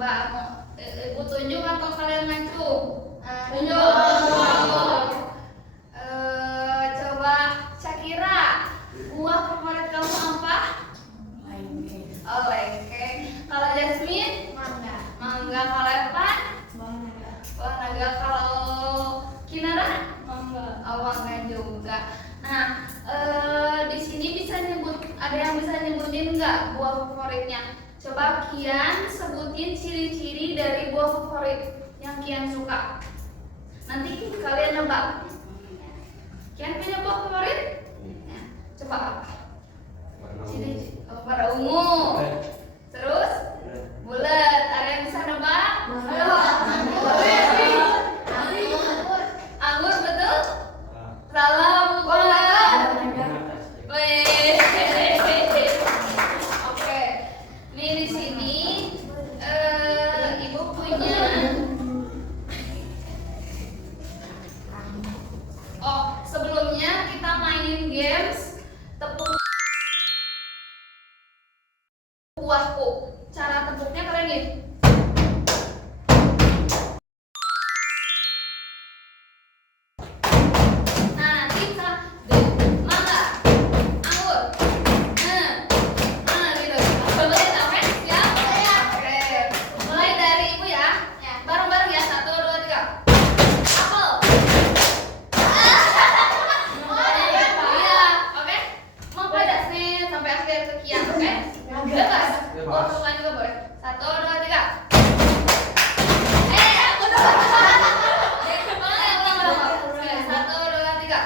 Coba ibu tunjuk atau kalian ngacu? Tunjuk. Coba Syakira, buah favorit kamu apa? Lengkeng. Oh, lengkeng. Kalau Jasmine? Mangga. Mangga. Kalau Evan? Mangga. Buah naga. Kalau Kinara? Mangga. Oh, mangga juga. Nah, di sini ada yang bisa nyebutin nggak buah favoritnya? Coba Kian sebutin ciri-ciri dari buah favorit yang Kian suka. Nanti kalian nebak. Kian punya buah favorit? Ya, coba apa? Ciri warna ungu. Terus bulat. Ada yang bisa nebak? Anggur betul? Salam. Oke. Nih di sini ibu punya. Oh, sebelumnya kita mainin games tepuk buahku. Cara tepuknya kalian gini. Nah, nanti bisa mangga, anggur. Gitu. Boleh oke? Siap? Oke. Mulai dari ibu ya. Bareng-bareng ya. 1, 2, 3. Apel. Iya, oke. Mau pada sini sampai akhir ke Kian, oke? Bebas. Oh, keluar juga boleh. 1, 2, 3. Oke, 1, 2, 3.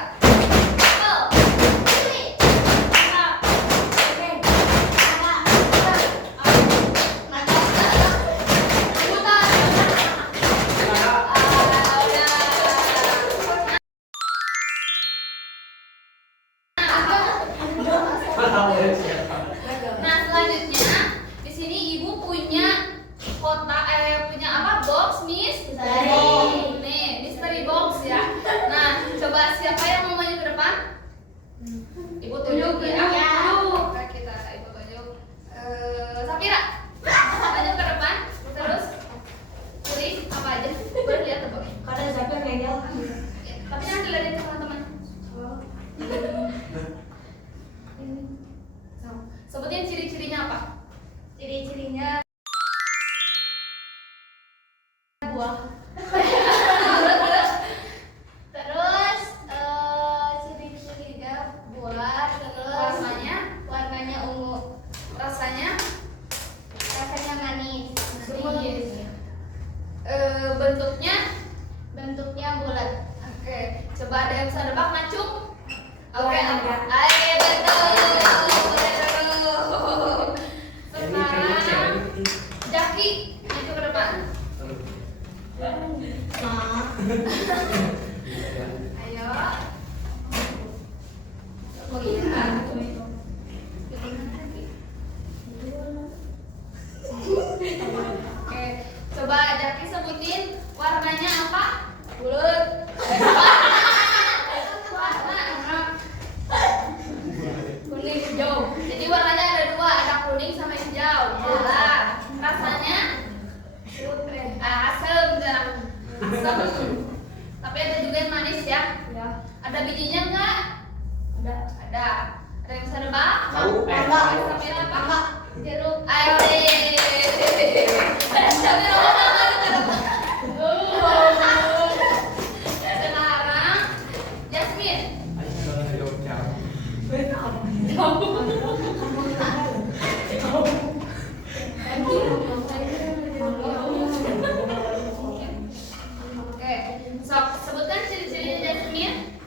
Apel. Nah, selanjutnya di sini ibu punya punya apa? Box misteri. Nih, mystery box ya. Nah, coba siapa yang mau maju ke depan? Ibu tunjuk ya. Oke, ibu tunjuk. Safira, maju ke depan. Terus pilih apa aja? Boleh lihat tuh, boleh. Kada sampai megang. Tapi jangan dilihatin teman-teman. Sebutin ciri-cirinya apa? Ciri-cirinya buah. Terus ciri-cirinya buah. Terus warnanya ungu. Rasanya manis. bentuknya bulat. oke. Coba ada yang bisa nebak ngacung? Oke, Mangga. ayo betul. Sekarang Jaki maju ke depan. Ayo. Oh iya. Oke, coba Jaki sebutin warnanya apa? Bulat. Warna kuning hijau. Jadi warnanya ada 2, ada kuning sama hijau. Bulat. Rasanya asam. Tapi ada juga yang manis ya. Ada bijinya enggak? Ada. Ada yang bisa nebak? Sambil apa? Jeruk. Ayo deh. Sambil apa? Sekarang Jasmine. Oke, sok sebutkan ciri-cirinya Jasmine.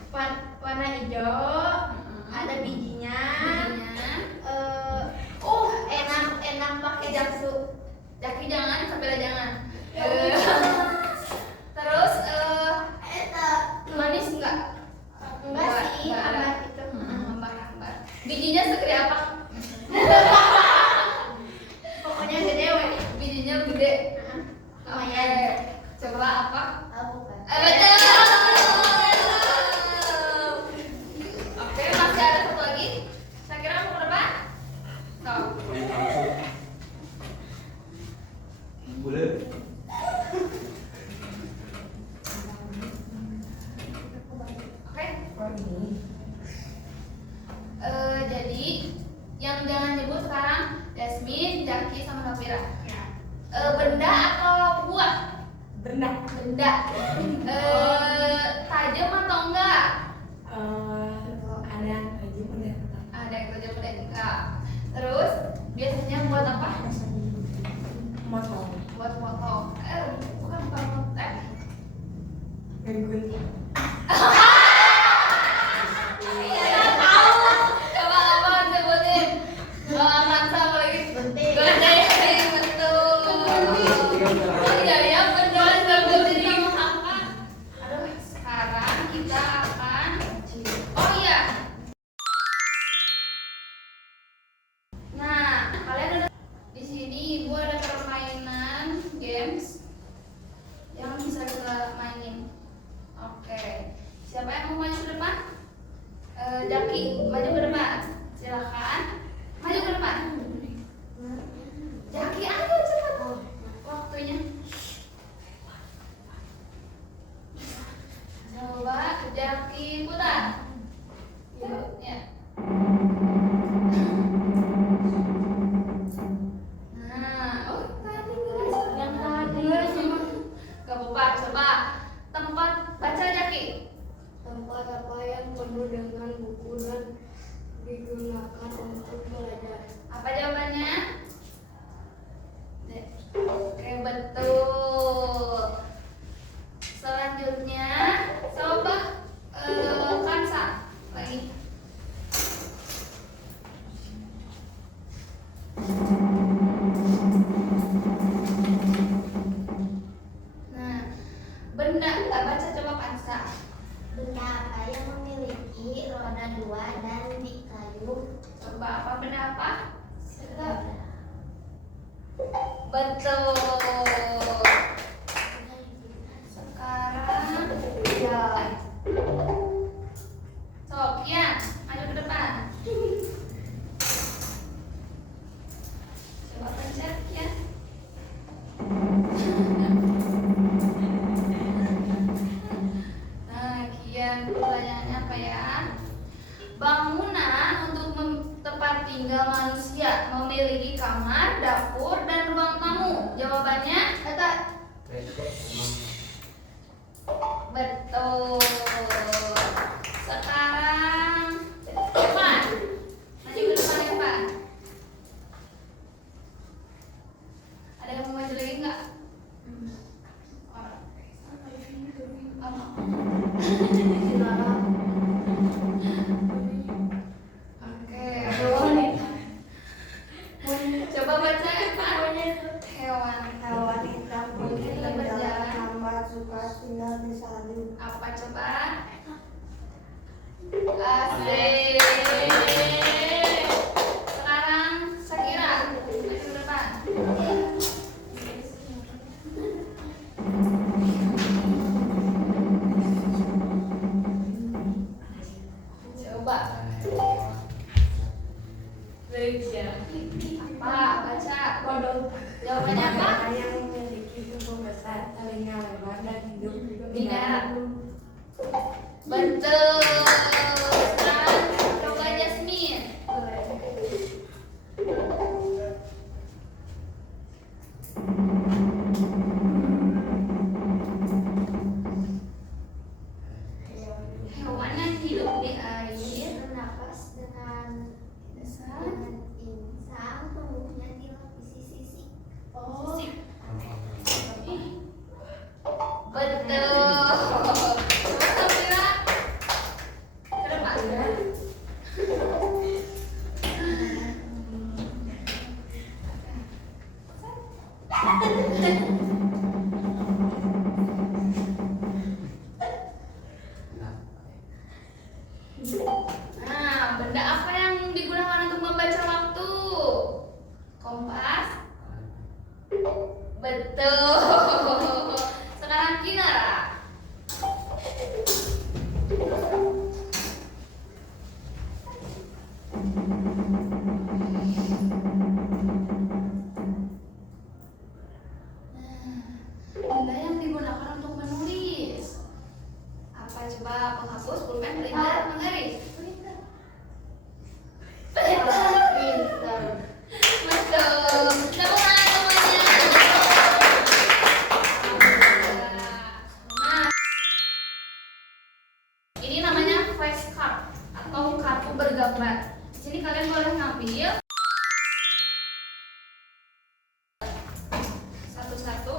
Warna hijau, ada bijinya. Enak pakai jaksu. Jaki jangan, sampai jangan. Terus manis enggak? Enggak sih, hambar gitu. Hambar. Bijinya segede apa? Pokoknya gede weh. Bijinya gede. Lumayan. Coba apa? Bukan. Betul. Oke, masih ada satu lagi. Saya kira mau ke depan. So. Oke. Jadi yang jangan nyebut sekarang Yasmin, Jaki, sama Nafira. Benda atau buah? Benda. Benda. Tajam atau enggak? Ada yang tajam, ada yang enggak. Ada yang tajam, ada yang enggak. Terus biasanya buat apa? Motor. Buat foto. Bukan foto. Gunting. Coba apa sebutin? Kansa apa lagi? Gunting. Gunting, betul. Oh iya ya, benar sebutin. Aduh, sekarang kita akan. Oh iya. Nah, kalian udah di sini ibu ada permainan games yang bisa kita mainin. Oke, siapa yang mau maju ke depan? Jaki, maju ke depan. Silakan, maju ke depan. Jaki, ayo cepat. Waktunya. Coba Jaki putar. Yuk, ya. Nah, oh tadi yang tadi. Gak apa-apa, coba tempat baca Jaki. Tempat apa yang penuh dengan buku dan digunakan untuk belajar? Apa jawabannya? Oke, betul. Selanjutnya, coba Kansa lagi. Nah, benda baca coba Kansa. Benda apa yang memiliki roda dua dan dikayu? Coba apa benda apa? Betul. Sekarang ya. Sofian, maju ke depan. Coba pencet ya. Nah, Kian pertanyaannya apa ya? Bangunan untuk tempat tinggal manusia memiliki kamar, dapur, dan ruang tamu. Jawabannya? Betul. Sekarang Evan, maju ke depan Evan. Ada yang mau maju lagi nggak? Oke. Coba baca Evan. Hewan. Hewan hitam putih Kita berjalan. lambat suka tinggal di salju. Apa coba? Asik. Sekarang Sakira, maju ke depan. Coba. Apa? Baca. Jawabannya apa? Yang memiliki tubuh besar, telinga lebar dan hidup Di darat. Betul. Sekarang coba Jasmine. Hewan yang hidup di air. Bernapas dengan insang, tubuhnya dilapisi sisi. Sisik. Betul. Coba Safira. Ke depan. Nah, benda apa yang digunakan untuk membaca waktu? Kompas. Betul. Sekarang Kinara. Benda yang digunakan untuk menulis. Apa coba? Penghapus, pulpen, printer, penggaris. Pintar. Betul. Tepuk tangan semuanya. Nah, ini namanya flashcard atau kartu bergambar. Di sini kalian boleh ngambil satu-satu.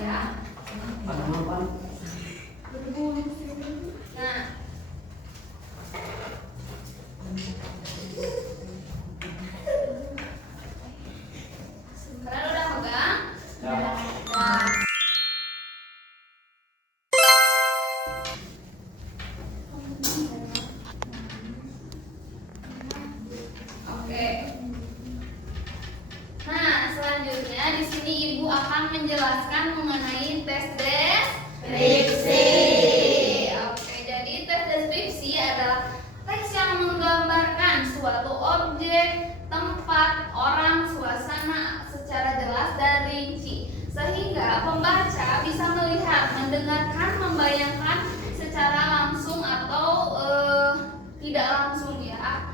Ya. Nah, kalian udah megang? Nah, oke. Nah, selanjutnya di sini Ibu akan menjelaskan mengenai tes deskripsi. Oke, jadi tes deskripsi adalah teks yang menggambarkan suatu objek, tempat, orang, suasana secara jelas dan rinci, sehingga pembaca bisa melihat, mendengarkan, membayangkan secara langsung atau tidak langsung ya.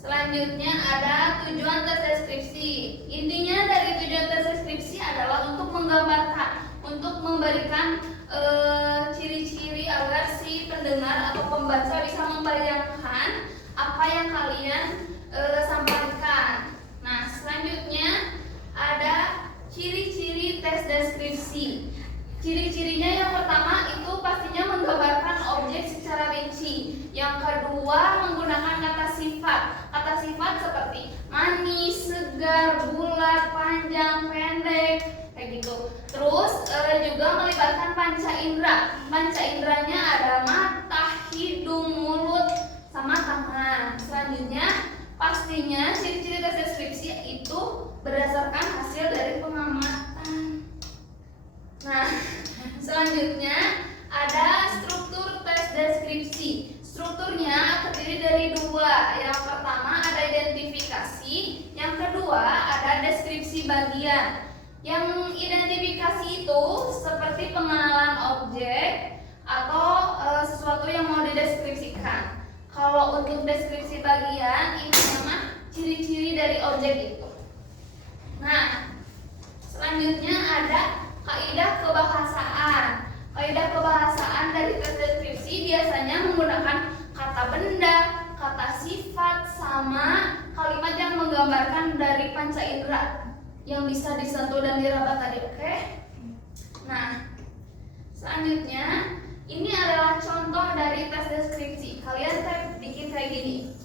Selanjutnya ada tujuan tes deskripsi. Intinya dari tujuan tes deskripsi adalah untuk menggambarkan, untuk memberikan ciri-ciri agar si pendengar atau pembaca bisa membayangkan apa yang kalian sampaikan. Nah, selanjutnya ada ciri-ciri tes deskripsi. Ciri-cirinya yang pertama itu pastinya menggambarkan objek secara rinci. Yang kedua menggunakan kata sifat. Kata sifat seperti manis, segar, bulat, panjang, pendek, kayak gitu. Terus juga melibatkan panca indera. Panca inderanya ada mata, hidung, mulut, sama tangan. Selanjutnya pastinya ciri-ciri tes deskripsi itu berdasarkan hasil dari pengamatan. Nah, selanjutnya ada struktur tes deskripsi. Strukturnya terdiri dari dua. Yang pertama ada identifikasi, yang kedua ada deskripsi bagian. Yang identifikasi itu seperti pengenalan objek atau sesuatu yang mau dideskripsikan. Kalau untuk deskripsi bagian ini memang ciri-ciri dari objek itu. Nah, selanjutnya ada kaidah kebahasaan. Kaidah kebahasaan dari tes deskripsi biasanya menggunakan kata benda, kata sifat, sama kalimat yang menggambarkan dari panca indera yang bisa disentuh dan diraba tadi, oke? Nah, selanjutnya ini adalah contoh dari tes deskripsi. Kalian bikin kayak gini.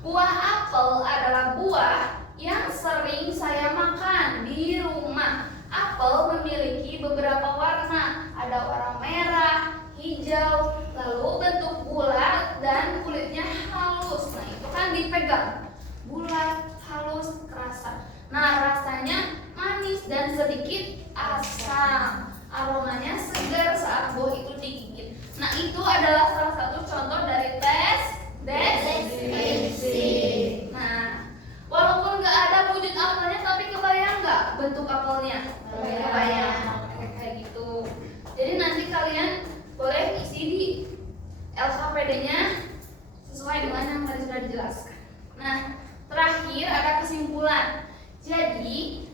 Buah apel adalah buah yang sering saya makan di rumah. Apel memiliki beberapa warna, ada warna merah, hijau, lalu bentuk bulat dan kulitnya halus. Nah, itu kan dipegang, bulat, halus, kerasa. Nah, rasanya manis dan sedikit asam. Aromanya segar saat buah itu digigit. Nah, itu adalah salah satu contoh dari tes deskripsi. Nah, walaupun nggak ada wujud apelnya, tapi kebayang nggak bentuk apelnya? Kebayang. Kayak gitu. Jadi nanti kalian boleh isi di LKPD-nya sesuai dengan yang tadi sudah dijelaskan. Nah, terakhir ada kesimpulan. Jadi,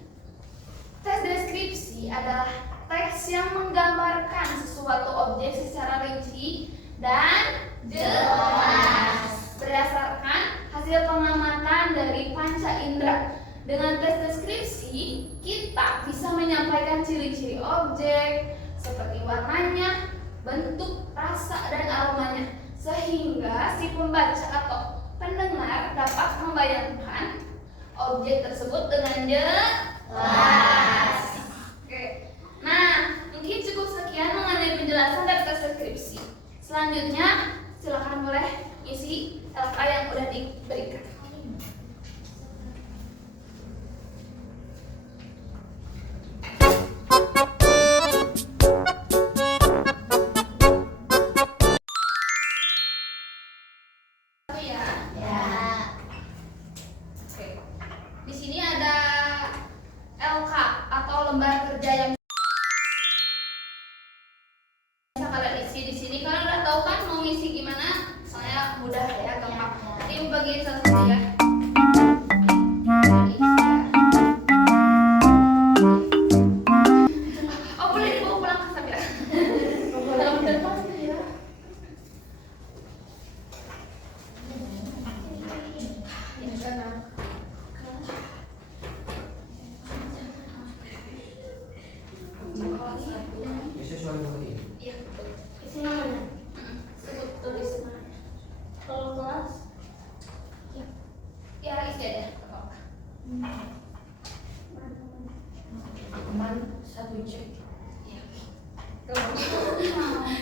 tes deskripsi adalah teks yang menggambarkan sesuatu objek secara rinci dan jelas berdasarkan hasil pengamatan dari panca indera. dengan tes deskripsi, kita bisa menyampaikan ciri-ciri objek seperti warnanya, bentuk, rasa, dan aromanya, sehingga si pembaca atau pendengar dapat membayangkan objek tersebut dengan jelas. Oke. Nah, mungkin cukup sekian mengenai penjelasan dari tes deskripsi. Selanjutnya, silakan boleh isi LK yang udah diberikan. Di sini ada LK atau lembar kerja yang bisa kalian isi. Di sini kalian udah tahu kan mau ngisi gimana? Saya mudah ya, gampang. Nanti bagian satu ya. Oh, boleh dibawa pulang ke Sabira. Dalam depan ya. Ini kan. Sesuai dengan ini. Iya, betul. Isinya mana? Sebut tulis mana. Kalau kelas? Ya, isi aja. Gak apa-apa. Teman satu cek. Iya. Gak apa-apa.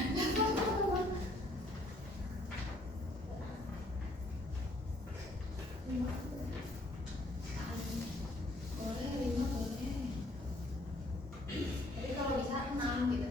Boleh, 5 boleh. Tapi kalau bisa 6 gitu.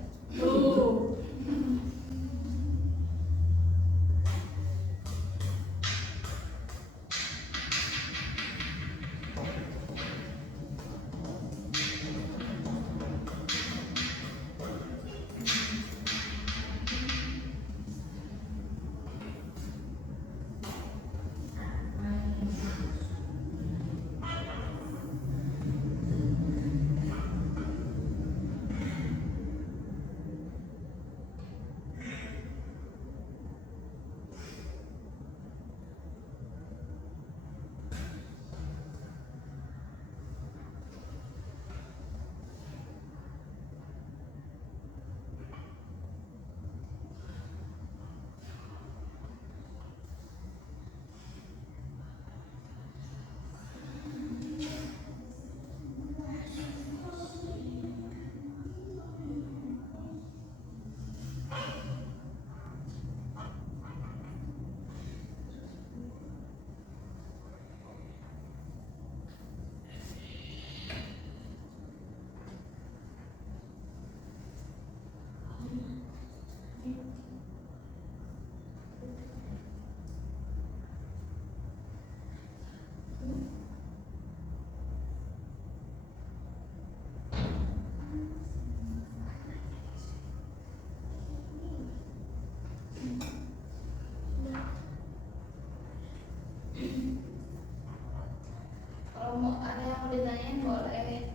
Kalau mau ada yang mau ditanyain boleh.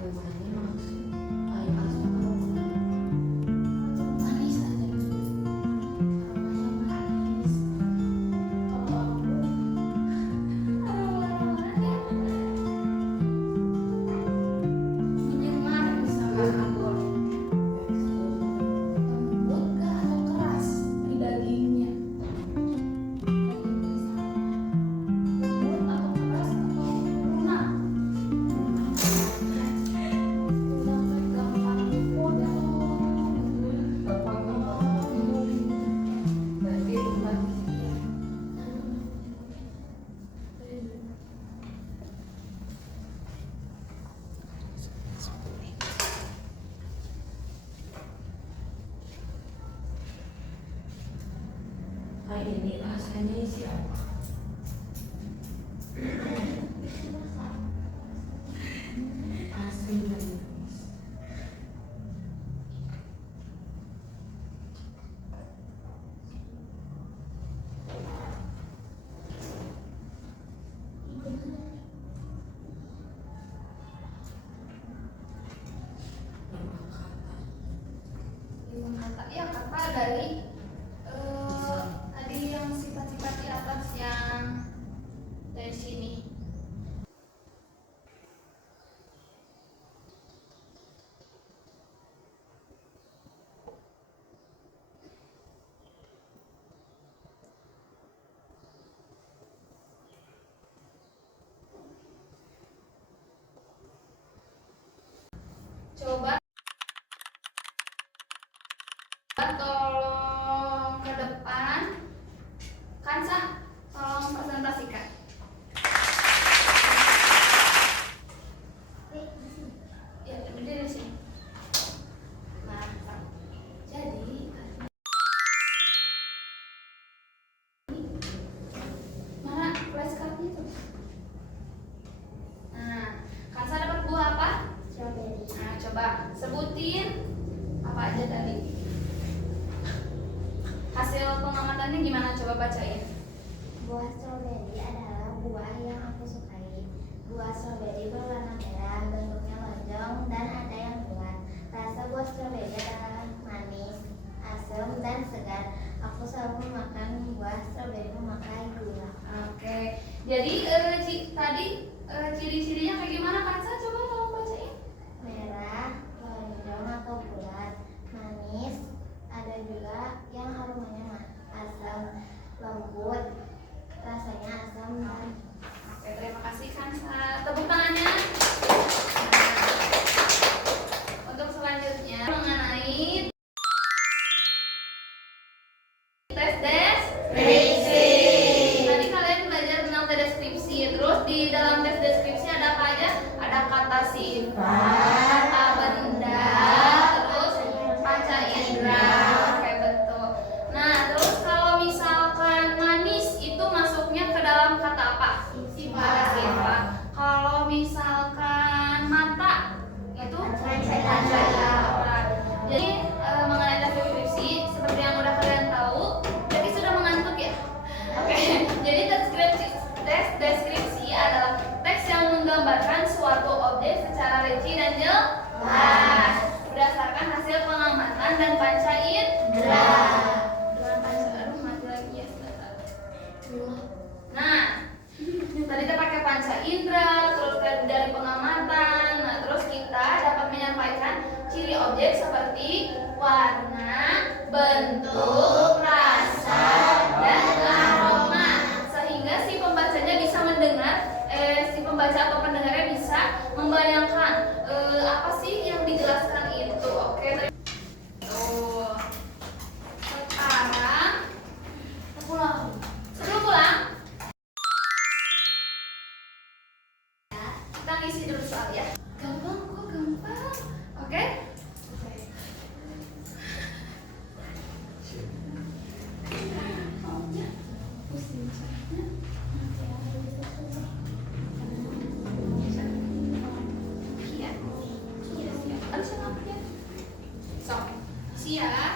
Aromanya maksud air asam aroma. Manis aja. Aromanya manis. Kalau aku aroma-aromanya menyengat misalkan anggur. Lembut kah atau keras di dagingnya? Daging misalnya lembut atau keras atau lunak? Sampai gampang dipotong. Gampang berarti lunak. Kayak ini rasanya isi apa? Asin dan manis. Lima kata ya kata dari tadi yang sifat-sifat di atas yang dari sini. Coba tolong ke depan. Kansa, tolong presentasikan. Ya, berdiri di sini. Mantap. Jadi, mana flashcardnya tuh? Nah, Kansa dapat buah apa? Strawberry. Nah, coba sebutin apa aja tadi. Hasil pengamatannya gimana? Coba bacain. Buah stroberi adalah buah yang aku sukai. Buah stroberi berwarna merah, bentuknya lonjong, dan ada yang bulat. Rasa buah stroberi adalah manis, asam, dan segar. Aku selalu memakan buah stroberi memakai gula. Oke. Jadi tadi ciri-cirinya kayak gimana, Kansa? Coba tolong bacain. Merah, lonjong atau bulat, manis, ada juga yang aromanya asam, lembut, rasanya asam dan Oke, terima kasih Kansa. Tepuk tangannya. Nah, untuk selanjutnya mengenai tes deskripsi. Tadi kalian belajar tentang tes deskripsi. Terus di dalam tes deskripsi ada apa aja? Ada kata sifat, kata benda, terus panca indera. Oke, betul. Nah, terus kalau misalkan manis itu masuknya ke dalam kata apa? Kata sifat. Kalau misalkan mata itu panca indera. Jadi mengenai tes deskripsi seperti yang udah kalian tahu, jadi sudah mengantuk ya. Oke, jadi tes deskripsi adalah teks yang menggambarkan suatu objek secara rinci dan jelas berdasarkan hasil pengamatan dan panca indera. Dengan panca, aduh mati lagi ya sebentar. Nah, tadi kita pakai panca indera, terus dari pengamatan. Nah, terus kita dapat menyampaikan ciri objek seperti warna, bentuk, rasa, dan aroma, sehingga si pembacanya bisa mendengar, si pembaca atau pendengarnya bisa membayangkan apa sih yang dijelaskan itu. Oke, tuh. Sekarang pulang. Sebelum pulang, kita ngisi dulu soal ya. Gampang kok, gampang. Oke? Maunya pusing caranya. Nanti ada di situ. Iya. Iya, siap. Harus yang apa ya? Sok. Siap.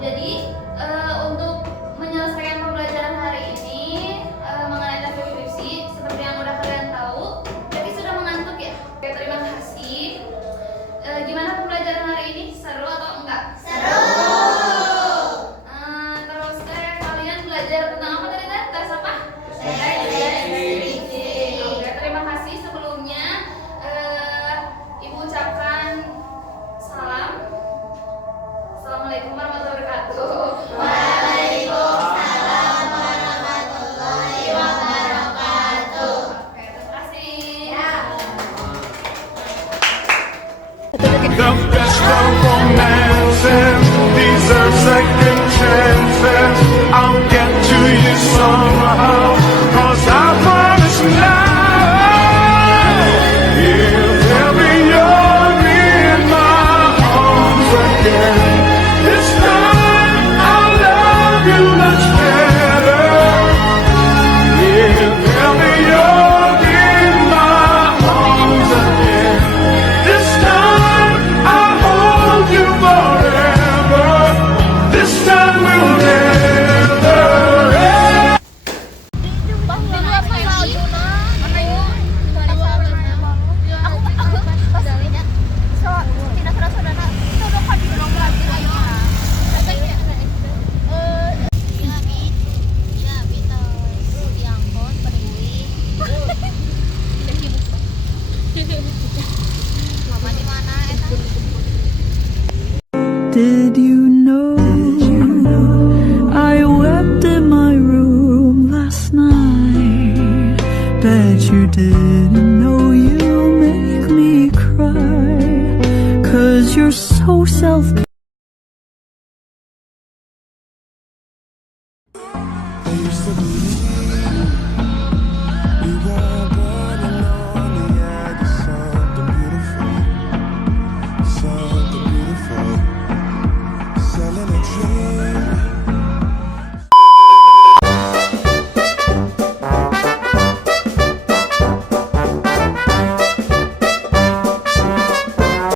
Jadi untuk menyelesaikan pembelajaran hari ini mengenai topik skripsi, seperti yang udah kalian tahu, jadi sudah mengantuk ya. Oke, terima kasih. Gimana pembelajaran hari ini? Seru atau enggak? Seru. Terus kalian belajar tentang apa tadi? Tes apa? Skripsi. Oke, terima kasih. Sebelumnya Ibu ucapkan salam. Assalamualaikum warahmatullahi wabarakatuh. Waalaikumsalam warahmatullahi wabarakatuh. Oke, terima kasih. The best of romances, these are second chances. I'll get to you somehow, 'cause I promise now, if ever you're in my arms again, this time I'll love you much better. If ever you're in my arms again, this time I'll hold you forever. This time we'll never end. Did you know I wept in my room last night? Bet you did.